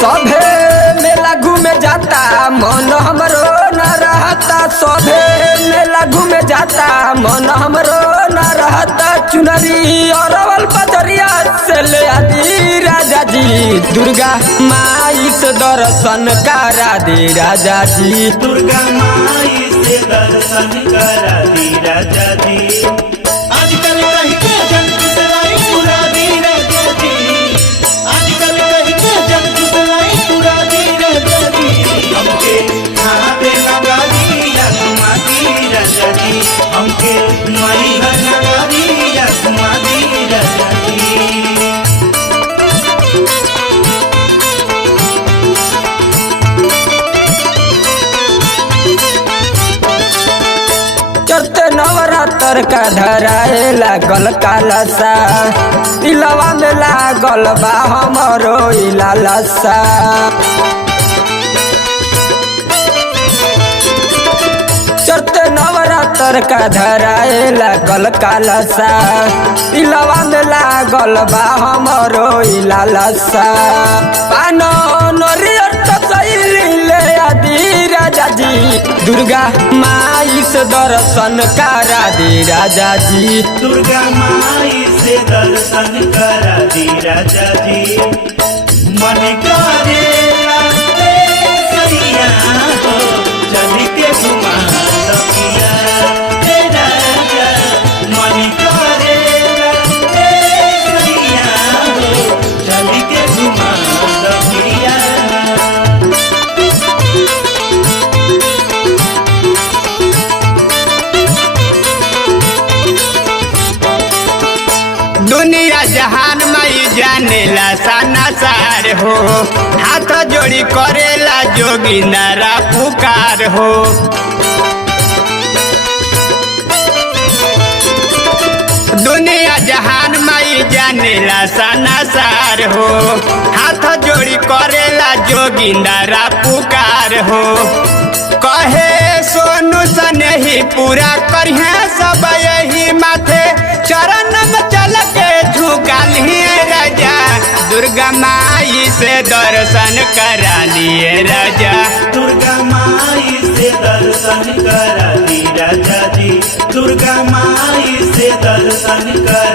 सभे मेला घूमे जाता मन हमरो न रहता, सभे मेला घूमे जाता मन हमरो न रहता। चुनरी अरवल बजरिया से ले आदि राजा जी, दुर्गा माई से दर्शन करा दे राजा जी, दुर्गा माई से दर्शन करा दी राजा जी। आजकल कहीं के जन कुशलाई पूरा दी राजा जी, आजकल कहीं के जन कुशलाई पूरा दी राजा जी। हमके खाते लगा दिया घुमा दी राजा जी, हमके माई घर लगा दिया घुमा दी राजा जी। चढ़ते नवरात्र का धराए लागल कालसा, इलावा में लागल बा हमरो लालसा। चढ़ते नवरात्र का धराए लागल कालसा, इलावा में लागल बा हमरो लालसा। पानो नरियर ले आदि राजा जी, दुर्गा माई से दर्शन करा दे राजा जी, दुर्गा माई से दर्शन करा दी राजा जी। मन करे रास्ते सैया हो, चल के घुमा सकिया हे राजा। मन करे रास्ते सैया हो, चल के घुमा सकिया। दुनिया जहान माई जानेला साना सार हो, हाथ जोड़ी करेला जोगी नारा पुकार हो। दुनिया जहान माई जानेला साना सार हो, हाथ जोड़ी करेला जोगी नारा पुकार हो। कहे सोनू सने ही पूरा करिहे सब यही माथे, चरण में चल के झुका लिए राजा, दुर्गा माई से दर्शन करा लिए राजा, दुर्गा माई से दर्शन करा दी राजा जी, दुर्गा माई से दर्शन करा